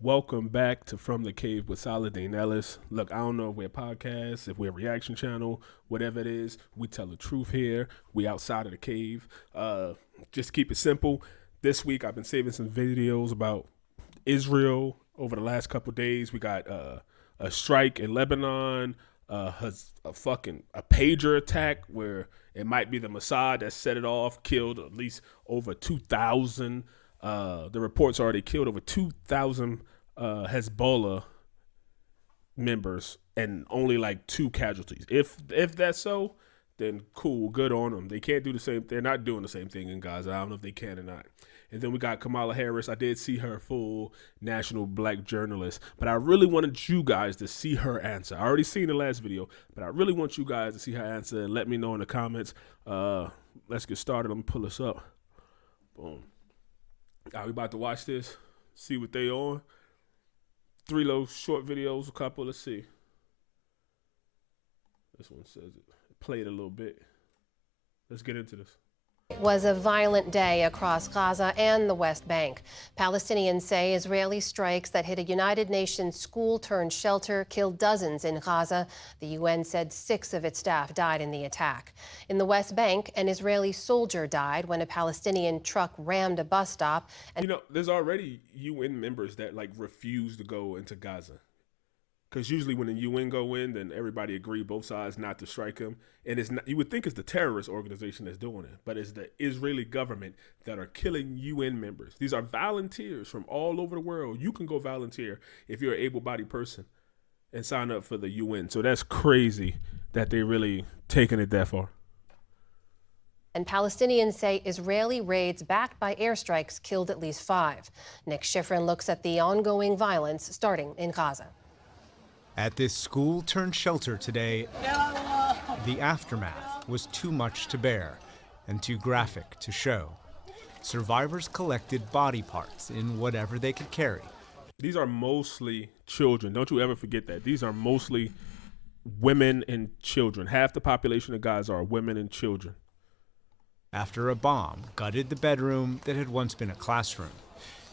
Welcome back to From the Cave with Saladin Ellis. Look, I don't know if we're a podcast, if we're a reaction channel, whatever it is, we tell the truth here. We outside of the cave. Just keep it simple. This week I've been saving some videos about Israel over the last couple days. We got a strike in Lebanon, a pager attack where it might be the Mossad that set it off, killed at least over 2,000. The reports already killed over 2,000 Hezbollah members and only like 2 casualties. If that's so, then cool, good on them. They can't do the same. They're not doing the same thing in Gaza. I don't know if they can or not. And then we got Kamala Harris. I did see her full national black journalist, but I really wanted you guys to see her answer. I already seen the last video, but I really want you guys to see her answer and let me know in the comments. Let's get started. Let me pull this up. Boom. Are we about to watch this? See what they on? 3 little short videos, a couple. Let's see. This one says it. Play it a little bit. Let's get into this. It was a violent day across Gaza and the West Bank. Palestinians say Israeli strikes that hit a United Nations school-turned-shelter killed dozens in Gaza. The UN said 6 of its staff died in the attack. In the West Bank, an Israeli soldier died when a Palestinian truck rammed a bus stop. And there's already UN members that refuse to go into Gaza. Because usually when the UN go in, then everybody agree, both sides, not to strike them. And it's not, you would think it's the terrorist organization that's doing it, but it's the Israeli government that are killing UN members. These are volunteers from all over the world. You can go volunteer if you're an able-bodied person and sign up for the UN. So that's crazy that they're really taking it that far. And Palestinians say Israeli raids backed by airstrikes killed at least 5. Nick Schifrin looks at the ongoing violence starting in Gaza. At this school-turned-shelter today, the aftermath was too much to bear and too graphic to show. Survivors collected body parts in whatever they could carry. These are mostly children. Don't you ever forget that. These are mostly women and children. Half the population of Gaza are women and children. After a bomb gutted the bedroom that had once been a classroom,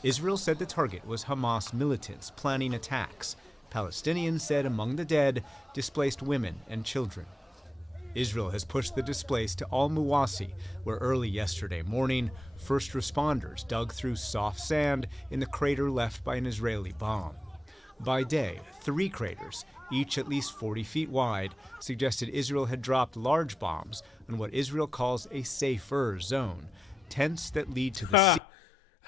Israel said the target was Hamas militants planning attacks. Palestinians said among the dead, displaced women and children. Israel has pushed the displaced to Al-Muwasi, where early yesterday morning, first responders dug through soft sand in the crater left by an Israeli bomb. By day, 3 craters, each at least 40 feet wide, suggested Israel had dropped large bombs in what Israel calls a safer zone, tents that lead to the sea.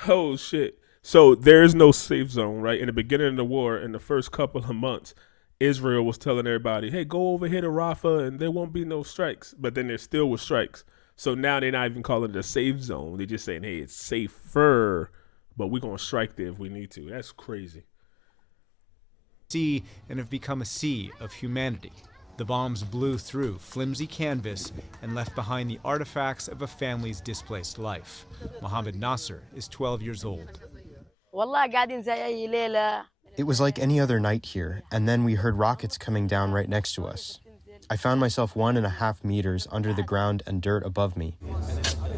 Oh, shit. So there's no safe zone, right? In the beginning of the war, in the first couple of months, Israel was telling everybody, hey, go over here to Rafah and there won't be no strikes. But then there still were strikes. So now they're not even calling it a safe zone. They're just saying, hey, it's safer, but we're going to strike there if we need to. That's crazy. Sea and have become a sea of humanity. The bombs blew through flimsy canvas and left behind the artifacts of a family's displaced life. Mohammed Nasser is 12 years old. It was like any other night here, and then we heard rockets coming down right next to us. I found myself 1.5 meters under the ground and dirt above me.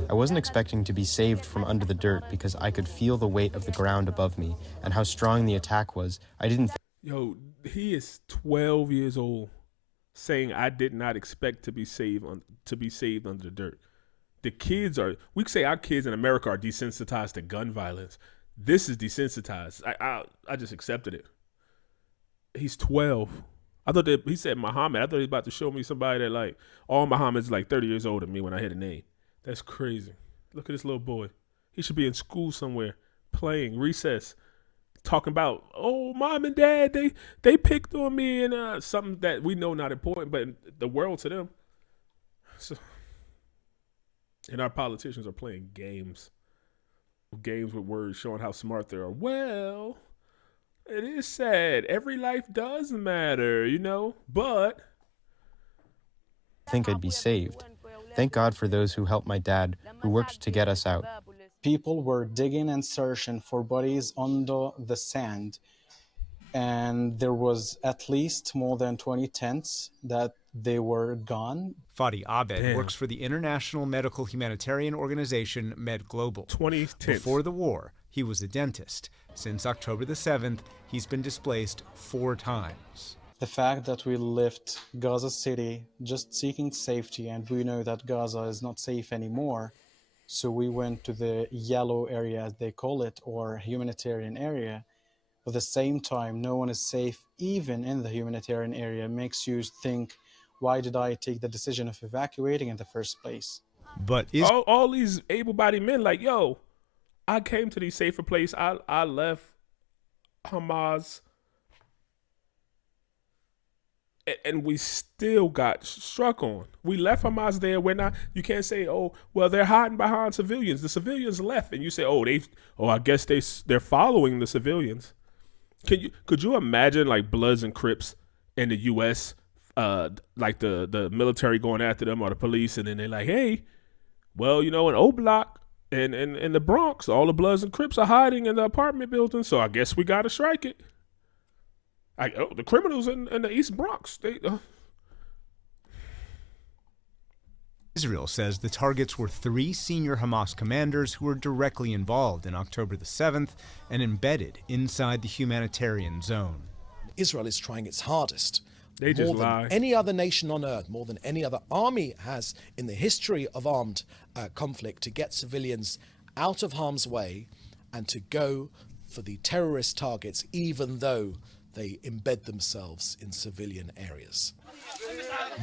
I wasn't expecting to be saved from under the dirt because I could feel the weight of the ground above me and how strong the attack was. I didn't. Yo, he is 12 years old, saying I did not expect to be saved under the dirt. The kids are. We say our kids in America are desensitized to gun violence. This is desensitized. I just accepted it. He's 12. I thought that he said Muhammad. I thought he was about to show me somebody that all Muhammad's 30 years older than me when I hear the name. That's crazy. Look at this little boy. He should be in school somewhere, playing recess, talking about, oh, mom and dad, they picked on me and something that we know not important, but the world to them. So, and our politicians are playing games with words, showing how smart they are. Well, it is sad. Every life does matter, but I think I'd be saved. Thank God for those who helped my dad, who worked to get us out. People were digging and searching for bodies under the sand, and there was at least more than 20 tents that they were gone. Fadi Abed works for the international medical humanitarian organization Med Global. 20 tents. Before the war, He was a dentist. Since October the 7th, he's been displaced 4 times. The fact that we left Gaza City just seeking safety, and we know that Gaza is not safe anymore, so we went to the yellow area, as they call it, or humanitarian area. At the same time, no one is safe, even in the humanitarian area. It makes you think, why did I take the decision of evacuating in the first place? But all these able-bodied men like, yo, I came to these safer place. I left Hamas, and we still got struck on. We left Hamas there. We're not. You can't say, oh, well, they're hiding behind civilians. The civilians left, and you say, I guess they're following the civilians. Could you imagine like Bloods and Crips in the U.S., like the military going after them or the police, and then they're like, hey, well, in O Block and in the Bronx, all the Bloods and Crips are hiding in the apartment building, so I guess we got to strike it. The criminals in the East Bronx, Israel says the targets were 3 senior Hamas commanders who were directly involved in October the 7th and embedded inside the humanitarian zone. Israel is trying its hardest. They just more lie. than any other nation on earth, more than any other army has in the history of armed conflict, to get civilians out of harm's way and to go for the terrorist targets, even though they embed themselves in civilian areas.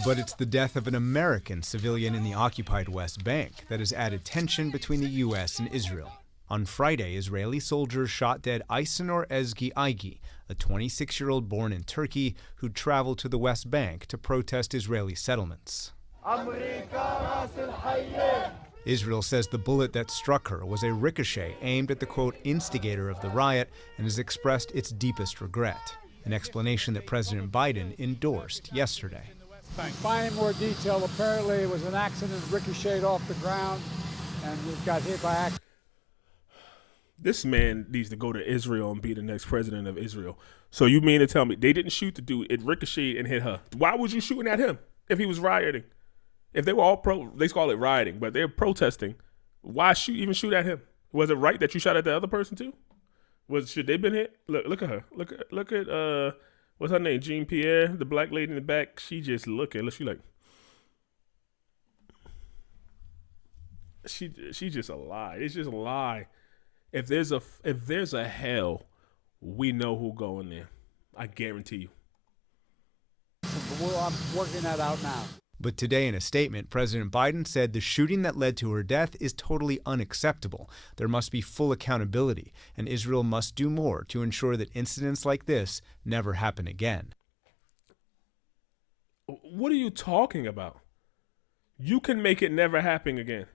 But it's the death of an American civilian in the occupied West Bank that has added tension between the U.S. and Israel. On Friday, Israeli soldiers shot dead Aysenur Ezgi Aigi, a 26-year-old born in Turkey who traveled to the West Bank to protest Israeli settlements. Israel says the bullet that struck her was a ricochet aimed at the, quote, instigator of the riot, and has expressed its deepest regret, an explanation that President Biden endorsed yesterday. Finding more detail, apparently it was an accident, ricocheted off the ground, and he got hit by accident. This man needs to go to Israel and be the next president of Israel. So you mean to tell me they didn't shoot the dude, it ricocheted and hit her? Why was you shooting at him if he was rioting? If they were all they call it rioting, but they're protesting, why even shoot at him? Was it right that you shot at the other person too? Should they been hit? Look at her. Look at what's her name? Jean Pierre, the black lady in the back. She just looking. She like, she just a lie. It's just a lie. If there's a hell, we know who going there. I guarantee you. I'm working that out now. But today in a statement, President Biden said the shooting that led to her death is totally unacceptable. There must be full accountability, and Israel must do more to ensure that incidents like this never happen again. What are you talking about? You can make it never happen again.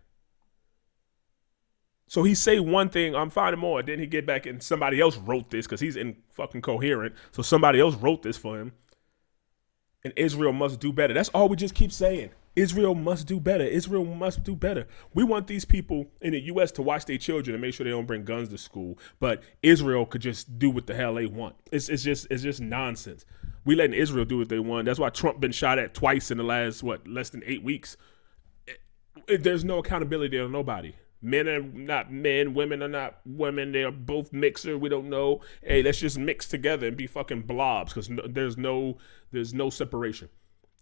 So he say one thing, I'm finding more, then he get back and somebody else wrote this because he's incoherent. So somebody else wrote this for him. And Israel must do better. That's all we just keep saying. Israel must do better. Israel must do better. We want these people in the U.S. to watch their children and make sure they don't bring guns to school. But Israel could just do what the hell they want. It's just nonsense. We letting Israel do what they want. That's why Trump been shot at twice in the last, less than 8 weeks. There's no accountability on nobody. Men are not men. Women are not women. They're both mixer. We don't know. Hey, let's just mix together and be fucking blobs because there's no separation.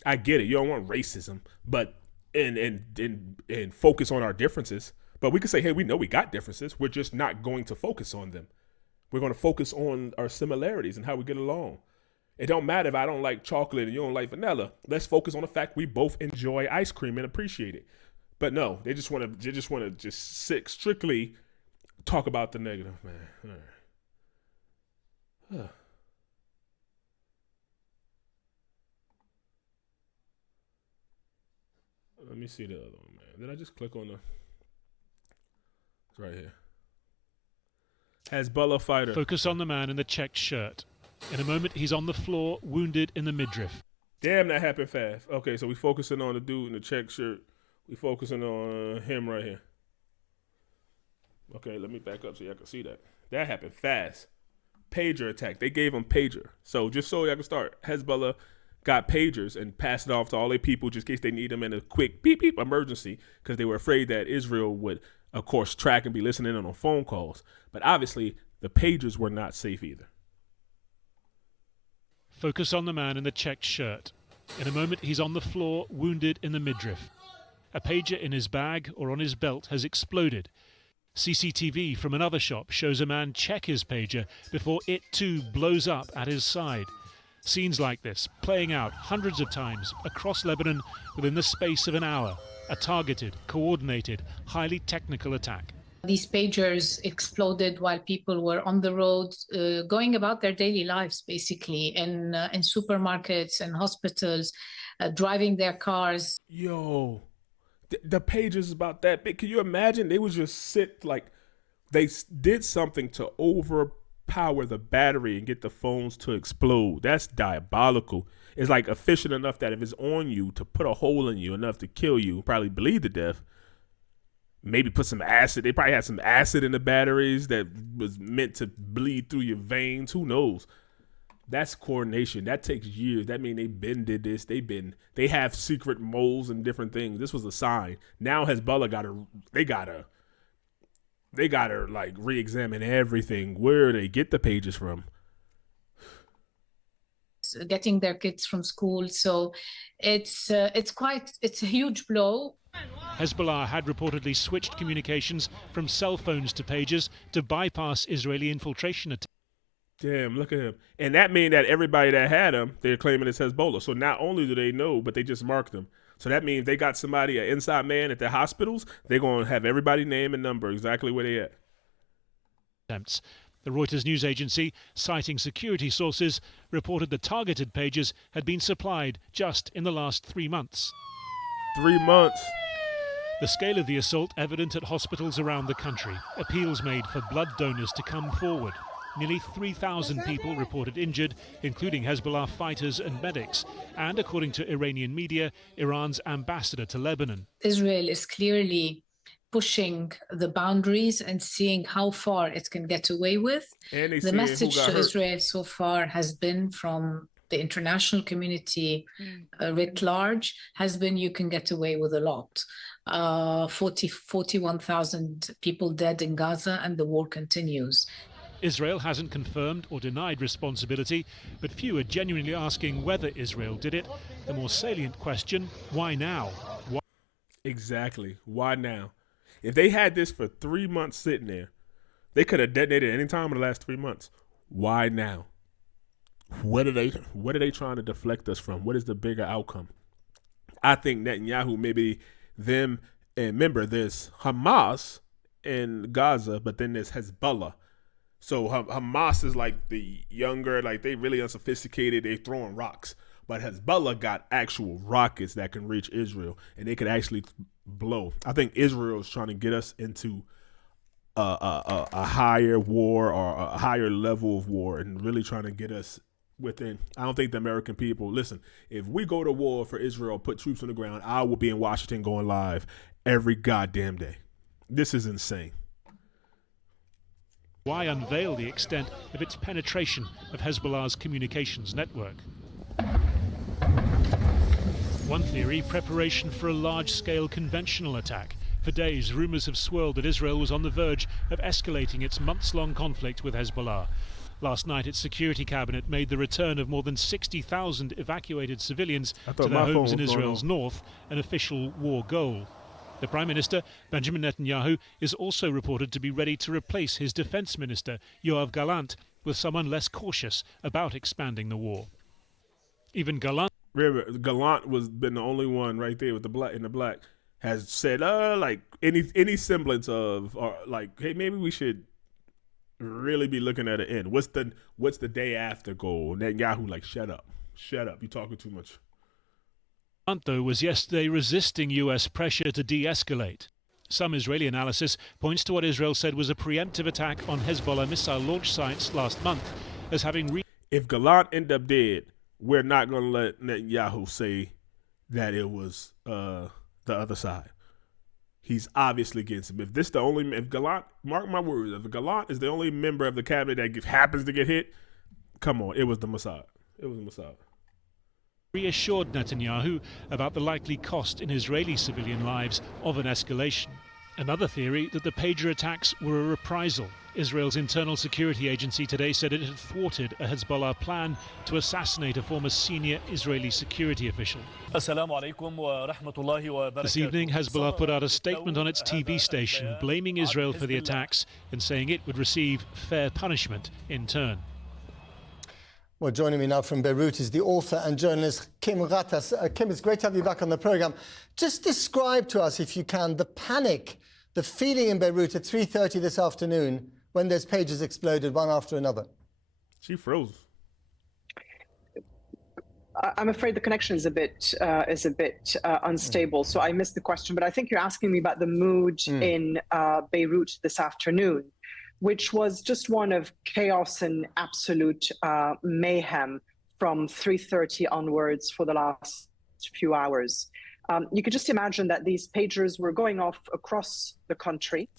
I get it. You don't want racism, but and focus on our differences. But we can say, hey, we know we got differences. We're just not going to focus on them. We're going to focus on our similarities and how we get along. It don't matter if I don't like chocolate and you don't like vanilla. Let's focus on the fact we both enjoy ice cream and appreciate it. But no, they just want to strictly talk about the negative, man. All right. Let me see the other one, man. Did I just click on the? It's right here. Hezbollah fighter. Focus on the man in the checked shirt. In a moment, he's on the floor, wounded in the midriff. Damn, that happened fast. Okay, so we focusing on the dude in the checked shirt. We focusing on him right here. Okay, let me back up so y'all can see that. That happened fast. Pager attack. They gave him pager. So just so y'all can start, Hezbollah got pagers and passed it off to all their people just in case they need them in a quick beep beep emergency because they were afraid that Israel would of course, track and be listening in on phone calls. But obviously, the pagers were not safe either. Focus on the man in the checked shirt. In a moment, he's on the floor, wounded in the midriff. A pager in his bag or on his belt has exploded. CCTV from another shop shows a man check his pager before it too blows up at his side. Scenes like this playing out hundreds of times across Lebanon within the space of an hour. A targeted, coordinated, highly technical attack. These pagers exploded while people were on the road, going about their daily lives, basically, in supermarkets and hospitals, driving their cars. Yo, the pagers is about that big. Can you imagine? They would just sit like they did something to overpower the battery and get the phones to explode. That's diabolical. It's like efficient enough that if it's on you to put a hole in you enough to kill you, probably bleed to death. Maybe put some acid. They probably had some acid in the batteries that was meant to bleed through your veins. Who knows? That's coordination. That takes years. That means did this. They have secret moles and different things. This was a sign. Now Hezbollah they gotta like re-examine everything. Where they get the pages from. Getting their kids from school. So it's a huge blow. Hezbollah had reportedly switched communications from cell phones to pagers to bypass Israeli infiltration attacks. Damn, look at him. And that means that everybody that had him, they're claiming it's Hezbollah. So not only do they know, but they just marked them. So that means they got somebody, an inside man at their hospitals, they're going to have everybody's name and number, exactly where they at. The Reuters news agency, citing security sources, reported the targeted pagers had been supplied just in the last 3 months. 3 months. The scale of the assault evident at hospitals around the country. Appeals made for blood donors to come forward. Nearly 3,000 people reported injured, including Hezbollah fighters and medics. And according to Iranian media, Iran's ambassador to Lebanon. Israel is clearly pushing the boundaries and seeing how far it can get away with. The message to Israel so far has been from the international community writ large has been you can get away with a lot. 41,000 people dead in Gaza and the war continues. Israel hasn't confirmed or denied responsibility, but few are genuinely asking whether Israel did it. The more salient question, why now? Why? Exactly. Why now? If they had this for 3 months sitting there, they could have detonated any time in the last 3 months. Why now? What are they trying to deflect us from? What is the bigger outcome? I think Netanyahu, maybe them, and remember there's Hamas in Gaza, but then there's Hezbollah. So Hamas is like the younger, like they really unsophisticated, they throwing rocks. But Hezbollah got actual rockets that can reach Israel, and they could actually blow. I think Israel is trying to get us into a higher war or a higher level of war and really trying to get us within. I don't think the American people, listen, if we go to war for Israel, put troops on the ground, I will be in Washington going live every goddamn day. This is insane. Why unveil the extent of its penetration of Hezbollah's communications network? One theory, preparation for a large-scale conventional attack. For days, rumors have swirled that Israel was on the verge of escalating its months-long conflict with Hezbollah. Last night, its security cabinet made the return of more than 60,000 evacuated civilians to their homes in Israel's north an official war goal. The Prime Minister, Benjamin Netanyahu, is also reported to be ready to replace his Defense Minister, Yoav Gallant, with someone less cautious about expanding the war. Even Gallant... Remember, Gallant was been the only one right there with the black has said like any semblance of or like, hey, maybe we should really be looking at an end. What's the day after goal? Netanyahu like, shut up, you talking too much. Gallant, though, was yesterday resisting U.S. pressure to de-escalate. Some Israeli analysis points to what Israel said was a preemptive attack on Hezbollah missile launch sites last month as having... If Gallant end up dead, we're not going to let Netanyahu say that it was the other side. He's obviously against him. If Gallant, mark my words, if Gallant is the only member of the cabinet that happens to get hit, come on, it was the Mossad. Reassured Netanyahu about the likely cost in Israeli civilian lives of an escalation. Another theory that the pager attacks were a reprisal. Israel's internal security agency today said it had thwarted a Hezbollah plan to assassinate a former senior Israeli security official. This evening, Hezbollah put out a statement on its TV station blaming Israel for the attacks and saying it would receive fair punishment in turn. Well, joining me now from Beirut is the author and journalist Kim Ghatas. Kim, it's great to have you back on the programme. Just describe to us, if you can, the panic, the feeling in Beirut at 3:30 this afternoon when those pages exploded one after another. She froze. I'm afraid the connection is a bit unstable, so I missed the question. But I think you're asking me about the mood in Beirut this afternoon, which was just one of chaos and absolute mayhem from 3:30 onwards for the last few hours. You could just imagine that these pagers were going off across the country,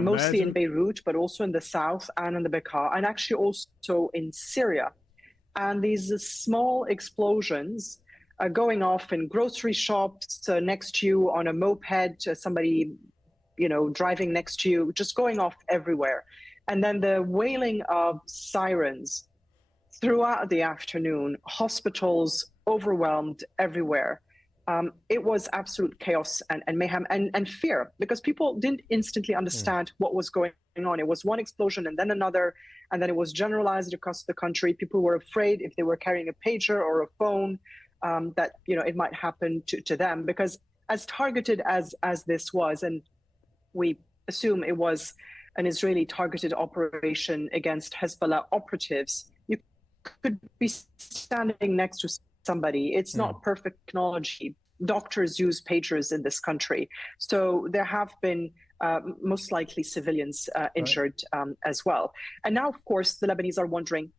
mostly in Beirut, but also in the south and in the Bekaa, and actually also in Syria. And these small explosions going off in grocery shops next to you, on a moped, somebody driving next to you, just going off everywhere. And then the wailing of sirens throughout the afternoon, hospitals overwhelmed everywhere. It was absolute chaos and mayhem and fear, because people didn't instantly understand what was going on. It was one explosion and then another, and then it was generalized across the country. People were afraid if they were carrying a pager or a phone that it might happen to them, because as targeted as this was, and we assume it was an Israeli targeted operation against Hezbollah operatives, you could be standing next to somebody. It's not perfect technology. Doctors use pagers in this country. So there have been most likely civilians injured as well. And now, of course, the Lebanese are wondering,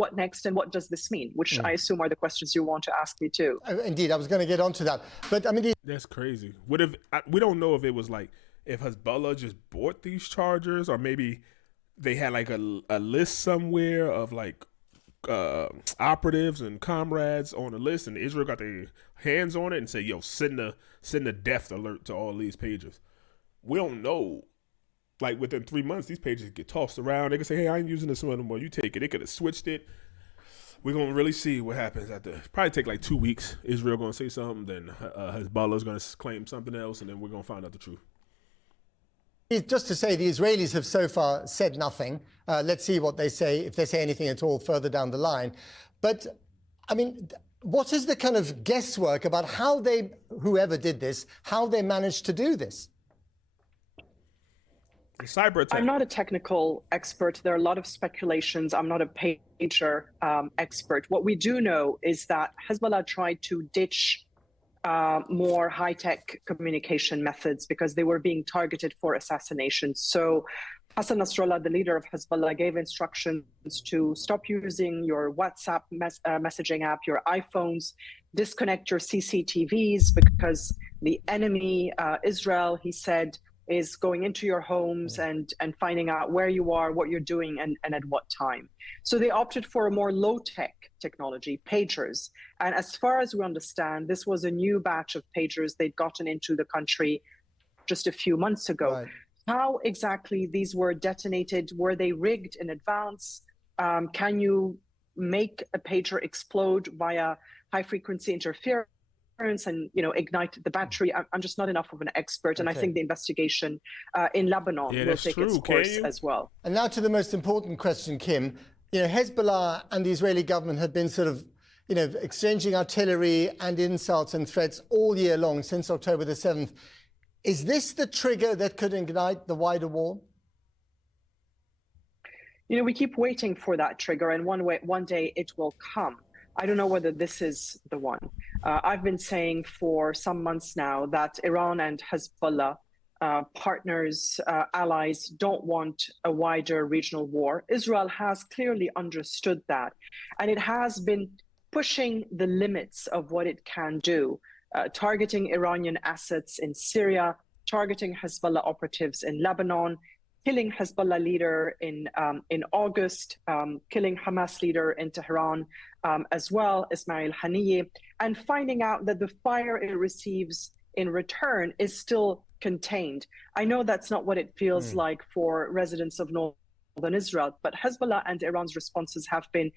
what next and what does this mean? Which I assume are the questions you want to ask me too. Indeed, I was going to get onto that. But I mean, that's crazy. We don't know if it was like, if Hezbollah just bought these chargers, or maybe they had like a list somewhere of like operatives and comrades on the list, and Israel got their hands on it and say, yo, send a death alert to all these pages. We don't know. Like, within 3 months, these pages get tossed around. They can say, hey, I ain't using this one anymore. You take it. They could have switched it. We're going to really see what happens probably take like 2 weeks. Israel going to say something, then Hezbollah's going to claim something else, and then we're going to find out the truth. Just to say, the Israelis have so far said nothing. Let's see what they say, if they say anything at all further down the line. But, I mean, what is the kind of guesswork about how whoever did this, how they managed to do this? Cyber attack. I'm not a technical expert. There are a lot of speculations. I'm not a pager expert. What we do know is that Hezbollah tried to ditch more high-tech communication methods because they were being targeted for assassination. So Hassan Nasrallah, the leader of Hezbollah, gave instructions to stop using your WhatsApp messaging app, your iPhones, disconnect your CCTVs, because the enemy, Israel, he said, is going into your homes and finding out where you are, what you're doing, and at what time. So they opted for a more low-tech technology, pagers. And as far as we understand, this was a new batch of pagers they'd gotten into the country just a few months ago. Right. How exactly these were detonated? Were they rigged in advance? Can you make a pager explode via high-frequency interference and ignite the battery? I'm just not enough of an expert, and I think the investigation in Lebanon will take its course as well. And now to the most important question, Kim. Hezbollah and the Israeli government have been sort of, exchanging artillery and insults and threats all year long since October the 7th. Is this the trigger that could ignite the wider war? We keep waiting for that trigger, and one day it will come. I don't know whether this is the one. I've been saying for some months now that Iran and Hezbollah, partners, allies, don't want a wider regional war. Israel has clearly understood that, and it has been pushing the limits of what it can do, targeting Iranian assets in Syria, targeting Hezbollah operatives in Lebanon, killing Hezbollah leader in August, killing Hamas leader in Tehran as well, Ismail Haniyeh, and finding out that the fire it receives in return is still contained. I know that's not what it feels like for residents of northern Israel, but Hezbollah and Iran's responses have been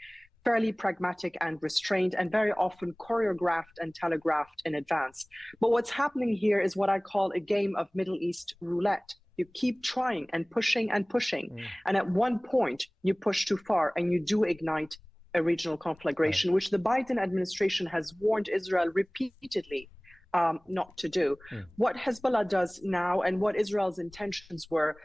fairly pragmatic and restrained, and very often choreographed and telegraphed in advance. But what's happening here is what I call a game of Middle East roulette. You keep trying and pushing and pushing. And at one point, you push too far and you do ignite a regional conflagration, which the Biden administration has warned Israel repeatedly not to do. What Hezbollah does now and what Israel's intentions were,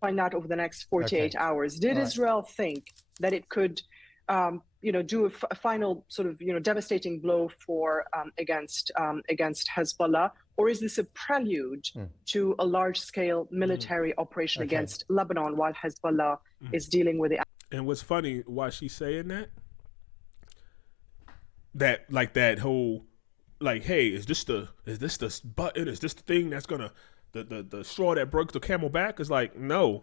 find out over the next 48 hours. Did Israel think that it could, do a final sort of, devastating blow for against Hezbollah, or is this a prelude to a large-scale military operation against Lebanon while Hezbollah is dealing with it? And what's funny, why she's saying that whole, like, hey, is this the button? Is this the thing that's gonna the straw that broke the camel back? Is like, no,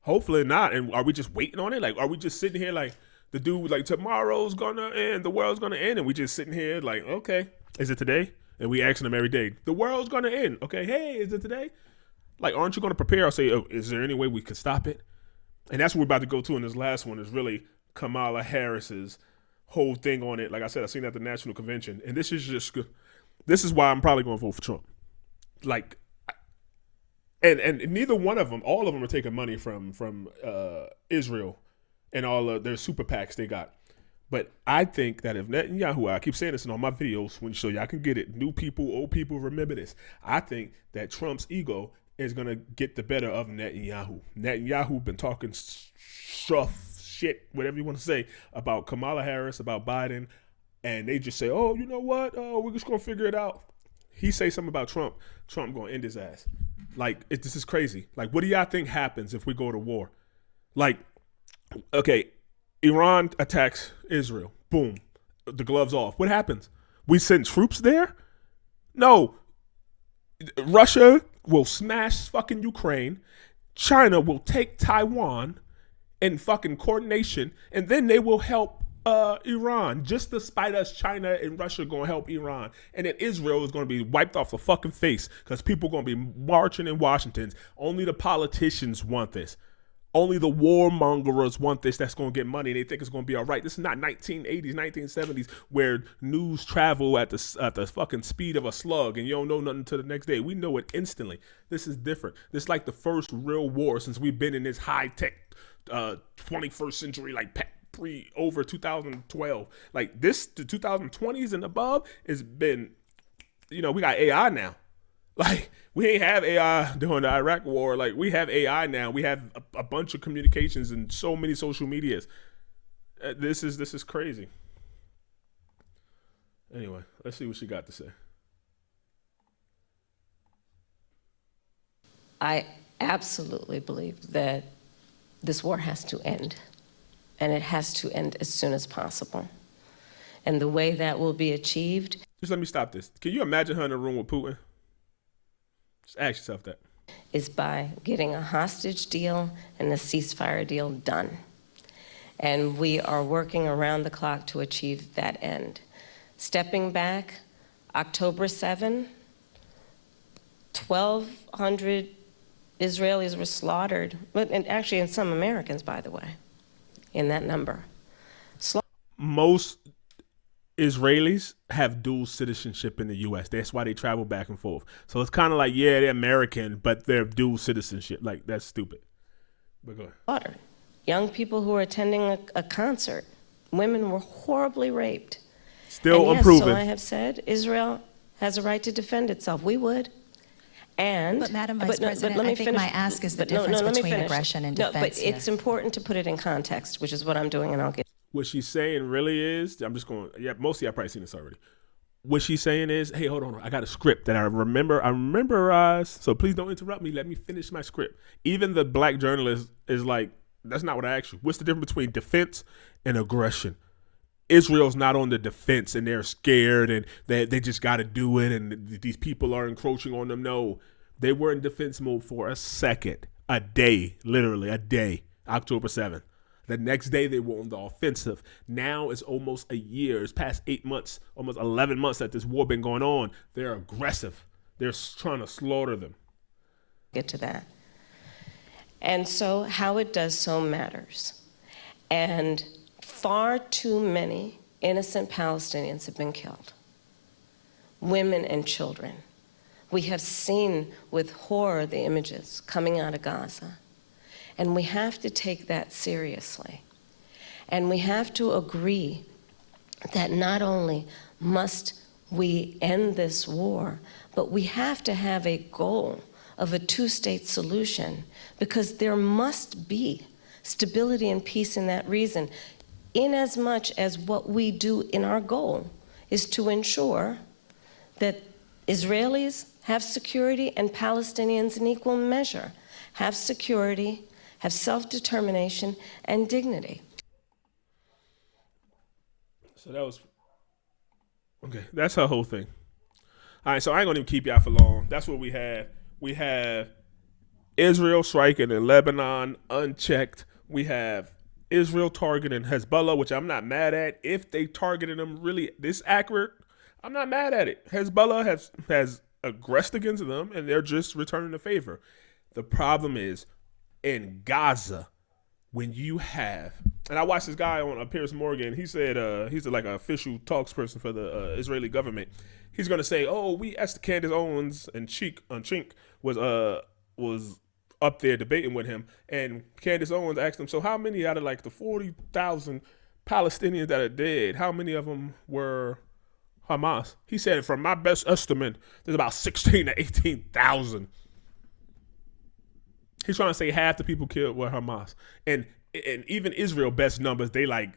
hopefully not. And are we just waiting on it? Like, are we just sitting here like the dude, like, tomorrow's gonna end, the world's gonna end, and we just sitting here like, okay, is it today? And we asking them every day, the world's gonna end. Okay, hey, is it today? Like, aren't you gonna prepare or say, oh, is there any way we could stop it? And that's what we're about to go to in this last one, is really Kamala Harris's whole thing on it. Like I said, I seen that at the National Convention. And this is why I'm probably going to vote for Trump. Like, and neither one of them, all of them are taking money from Israel and all of their super PACs they got. But I think that if Netanyahu, I keep saying this in all my videos, so y'all can get it, new people, old people, remember this. I think that Trump's ego is going to get the better of Netanyahu. Netanyahu been talking shit, whatever you want to say, about Kamala Harris, about Biden, and they just say, oh, you know what? Oh, we're just going to figure it out. He say something about Trump going to end his ass. Like, this is crazy. Like, what do y'all think happens if we go to war? Like, okay, Iran attacks Israel. Boom. The gloves off. What happens? We send troops there? No. Russia will smash fucking Ukraine. China will take Taiwan in fucking coordination, and then they will help Iran. Just to spite us, China and Russia are going to help Iran. And then Israel is going to be wiped off the fucking face because people are going to be marching in Washington. Only the politicians want this. Only the warmongers want this. That's going to get money. They think it's going to be all right. This is not 1980s, 1970s where news travel at the fucking speed of a slug and you don't know nothing until the next day. We know it instantly. This is different. This is like the first real war since we've been in this high-tech 21st century, like over 2012. Like this, the 2020s and above has been, we got AI now. Like, we ain't have AI during the Iraq war. Like, we have AI now. We have a bunch of communications and so many social medias. This is crazy. Anyway, let's see what she got to say. I absolutely believe that this war has to end, and it has to end as soon as possible. And the way that will be achieved... Just let me stop this. Can you imagine her in a room with Putin? Just ask yourself that. Is by getting a hostage deal and a ceasefire deal done. And we are working around the clock to achieve that end. Stepping back, October 7, 1,200 Israelis were slaughtered, and actually and some Americans, by the way, in that number. Most Israelis have dual citizenship in the U.S. That's why they travel back and forth. So it's kind of like, yeah, they're American, but they're dual citizenship. Like, that's stupid. But go ahead. Young people who were attending a concert, women were horribly raped. Still unproven. So I have said Israel has a right to defend itself. We would. But Madam Vice President, I think my ask is the difference between aggression and defense. No, but it's important to put it in context, which is what I'm doing, and I'll get. What she's saying really is, I'm just going, most of y'all probably seen this already. What she's saying is, hey, hold on, I got a script that I memorized, so please don't interrupt me. Let me finish my script. Even the black journalist is like, that's not what I asked you. What's the difference between defense and aggression? Israel's not on the defense and they're scared and they just got to do it and these people are encroaching on them. No, they were in defense mode for a second, a day, literally a day, October 7th. The next day they were on the offensive. Now it's almost a year. It's past 8 months, almost 11 months that this war been going on. They're aggressive. They're trying to slaughter them. Get to that. And so how it does so matters. And far too many innocent Palestinians have been killed. Women and children. We have seen with horror the images coming out of Gaza. And we have to take that seriously. And we have to agree that not only must we end this war, but we have to have a goal of a two-state solution, because there must be stability and peace in that region, in as much as what we do in our goal is to ensure that Israelis have security and Palestinians in equal measure have security, have self-determination and dignity. So that was, okay, that's her whole thing. All right, so I ain't gonna even keep y'all for long. That's what we have. We have Israel striking in Lebanon unchecked. We have Israel targeting Hezbollah, which I'm not mad at. If they targeted them really this accurate, I'm not mad at it. Hezbollah has aggressed against them, and they're just returning the favor. The problem is in Gaza, when you have, and I watched this guy on Piers Morgan. He said he's like an official talksperson for the Israeli government. He's gonna say, "Oh, we asked Candace Owens and Chink was up there debating with him, and Candace Owens asked him, so how many out of like the 40,000 Palestinians that are dead, how many of them were Hamas?" He said, from my best estimate, there's about 16 to 18,000. He's trying to say half the people killed were Hamas. And even Israel best numbers, they like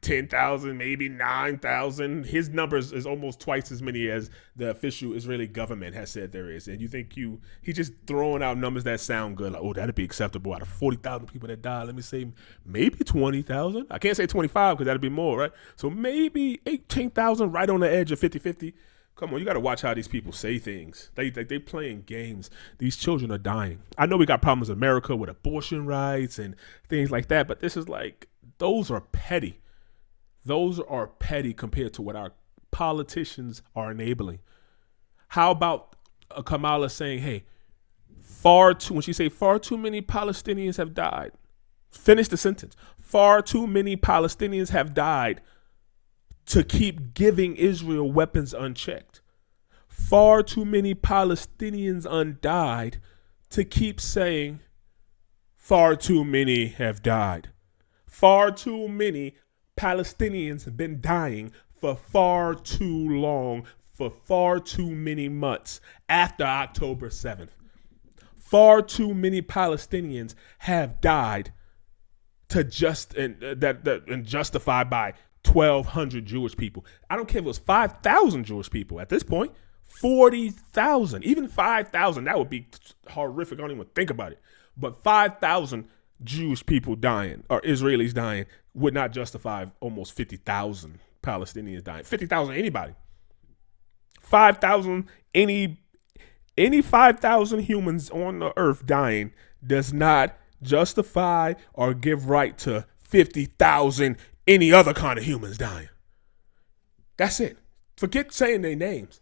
10,000, maybe 9,000. His numbers is almost twice as many as the official Israeli government has said there is. And you think he's just throwing out numbers that sound good. Like, oh, that'd be acceptable out of 40,000 people that died. Let me say maybe 20,000. I can't say 25 because that'd be more, right? So maybe 18,000, right on the edge of 50-50. Come on, you got to watch how these people say things. They playing games. These children are dying. I know we got problems in America with abortion rights and things like that, but this is like, those are petty. Those are petty compared to what our politicians are enabling. How about Kamala saying, hey, when she say far too many Palestinians have died. Finish the sentence. Far too many Palestinians have died to keep giving Israel weapons unchecked. Far too many Palestinians undied to keep saying far too many have died. Far too many Palestinians have been dying for far too long, for far too many months after October 7th. Far too many Palestinians have died to justified by 1,200 Jewish people. I don't care if it was 5,000 Jewish people at this point. 40,000, even 5,000, that would be horrific. I don't even think about it. But 5,000 Jewish people dying, or Israelis dying, would not justify almost 50,000 Palestinians dying. 50,000 anybody. 5,000, any 5,000 humans on the earth dying does not justify or give right to 50,000 any other kind of humans dying. That's it. Forget saying their names.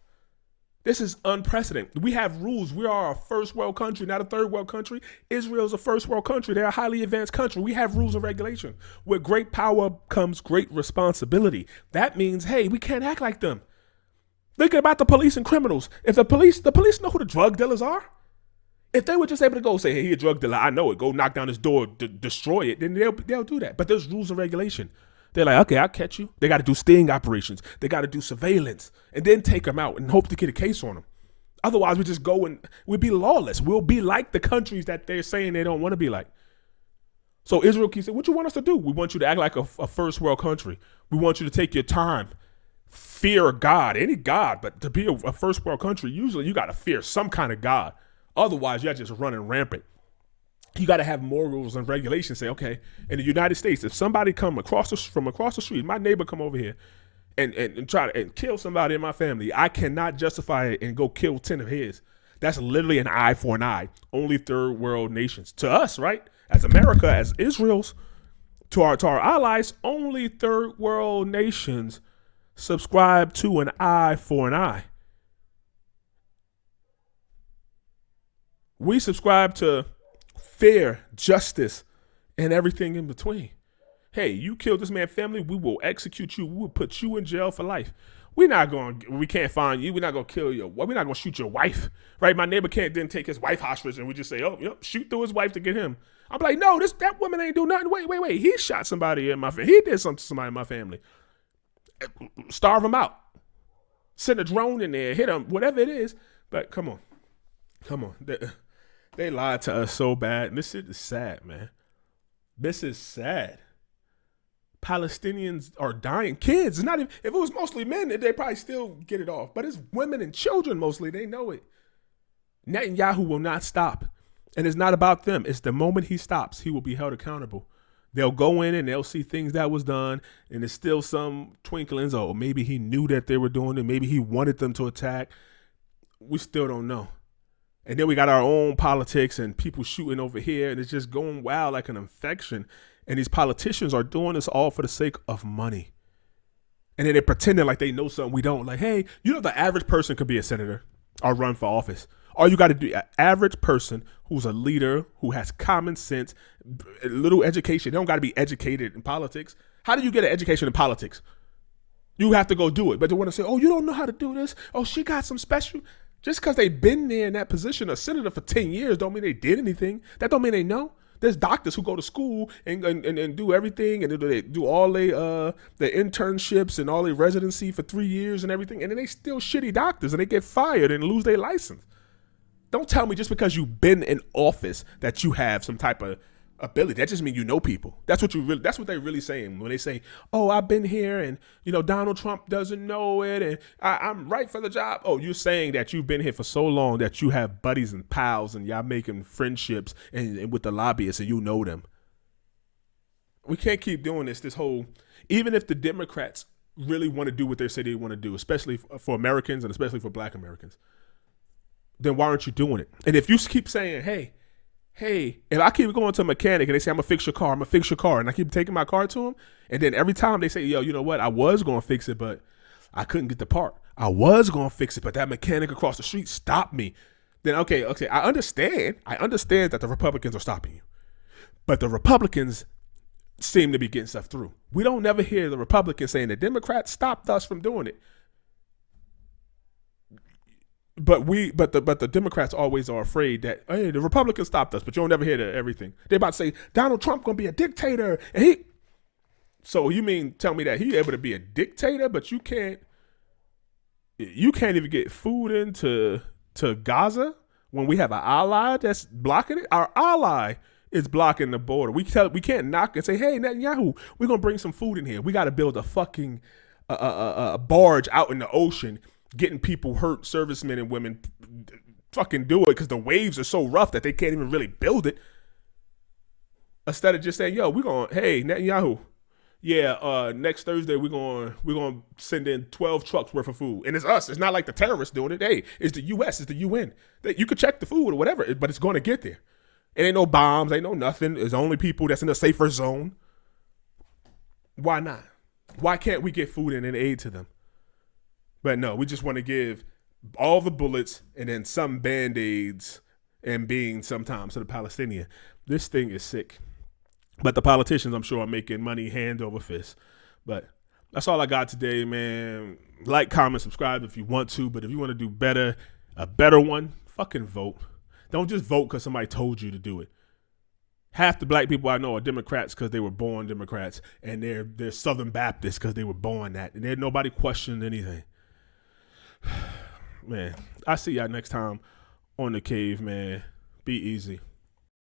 This is unprecedented. We have rules. We are a first world country, not a third world country. Israel's a first world country. They're a highly advanced country. We have rules and regulation. With great power comes great responsibility. That means, hey, we can't act like them. Think about the police and criminals. If the police know who the drug dealers are. If they were just able to go say, hey, he a drug dealer, I know it, go knock down his door, destroy it, then they'll do that. But there's rules and regulation. They're like, okay, I'll catch you. They got to do sting operations. They got to do surveillance and then take them out and hope to get a case on them. Otherwise, we just go and we'll be lawless. We'll be like the countries that they're saying they don't want to be like. So Israel keeps saying, what you want us to do? We want you to act like a first world country. We want you to take your time. Fear God, any God, but to be a first world country, usually you got to fear some kind of God. Otherwise, you're just running rampant. You got to have more rules and regulations. Say, okay, in the United States, if somebody come from across the street, my neighbor come over here and try to kill somebody in my family, I cannot justify it and go kill 10 of his. That's literally an eye for an eye. Only third world nations. To us, right? As America, as Israel's, to our allies, only third world nations subscribe to an eye for an eye. We subscribe to fair, justice, and everything in between. Hey, you killed this man's family, we will execute you. We will put you in jail for life. We can't find you. We're not going to kill your wife. We're not going to shoot your wife, right? My neighbor can't then take his wife hostage and we just say, oh, yep, shoot through his wife to get him. I'm like, no, that woman ain't do nothing. Wait. He shot somebody in my family. He did something to somebody in my family. Starve him out. Send a drone in there, hit him, whatever it is. But come on. They lied to us so bad. This shit is sad, man. This is sad. Palestinians are dying. Kids. It's not even, if it was mostly men, they'd probably still get it off. But it's women and children mostly. They know it. Netanyahu will not stop. And it's not about them. It's the moment he stops, he will be held accountable. They'll go in and they'll see things that was done, and there's still some twinklings. Oh, maybe he knew that they were doing it. Maybe he wanted them to attack. We still don't know. And then we got our own politics and people shooting over here, and it's just going wild like an infection. And these politicians are doing this all for the sake of money. And then they're pretending like they know something we don't. Like, hey, you know, the average person could be a senator or run for office. All you got to do, an average person who's a leader, who has common sense, a little education. They don't got to be educated in politics. How do you get an education in politics? You have to go do it. But they want to say, oh, you don't know how to do this. Oh, she got some special. Just because they've been there in that position, a senator for 10 years, don't mean they did anything. That don't mean they know. There's doctors who go to school and do everything, and they do all their internships and all their residency for 3 years and everything, and then they still shitty doctors, and they get fired and lose their license. Don't tell me just because you've been in office that you have some type of ability. That just means you know people. That's what they're really saying when they say, oh, I've been here and, you know, Donald Trump doesn't know it and I'm right for the job. Oh, you're saying that you've been here for so long that you have buddies and pals and y'all making friendships and with the lobbyists and you know them. We can't keep doing this whole, even if the Democrats really want to do what they say they want to do, especially for Americans and especially for Black Americans, then why aren't you doing it? And if you keep saying, hey, if I keep going to a mechanic and they say, I'm going to fix your car, and I keep taking my car to them, and then every time they say, yo, you know what, I was going to fix it, but I couldn't get the part. I was going to fix it, but that mechanic across the street stopped me. Then, okay, I understand that the Republicans are stopping you. But the Republicans seem to be getting stuff through. We don't never hear the Republicans saying the Democrats stopped us from doing it. But the Democrats always are afraid that, hey, the Republicans stopped us, but you don't ever hear everything. They're about to say Donald Trump gonna be a dictator, and so you mean tell me that he able to be a dictator, but you can't even get food into Gaza when we have an ally that's blocking it? Our ally is blocking the border. We can't knock and say, hey, Netanyahu, we're gonna bring some food in here. We got to build a fucking a barge out in the ocean, getting people hurt, servicemen and women, fucking do it because the waves are so rough that they can't even really build it. Instead of just saying, yo, hey, Netanyahu, yeah, next Thursday we're gonna send in 12 trucks worth of food. And it's us. It's not like the terrorists doing it. Hey, it's the US, it's the UN. You could check the food or whatever, but it's gonna get there. It ain't no bombs, ain't no nothing. It's only people that's in a safer zone. Why not? Why can't we get food in and aid to them? But no, we just want to give all the bullets and then some Band-Aids and beans sometimes to the Palestinian. This thing is sick. But the politicians, I'm sure, are making money hand over fist. But that's all I got today, man. Like, comment, subscribe if you want to. But if you want to do better, a better one, fucking vote. Don't just vote because somebody told you to do it. Half the black people I know are Democrats because they were born Democrats. And they're Southern Baptists because they were born that. And there's nobody questioning anything. Man, I'll see y'all next time on The Cave, man. Be easy.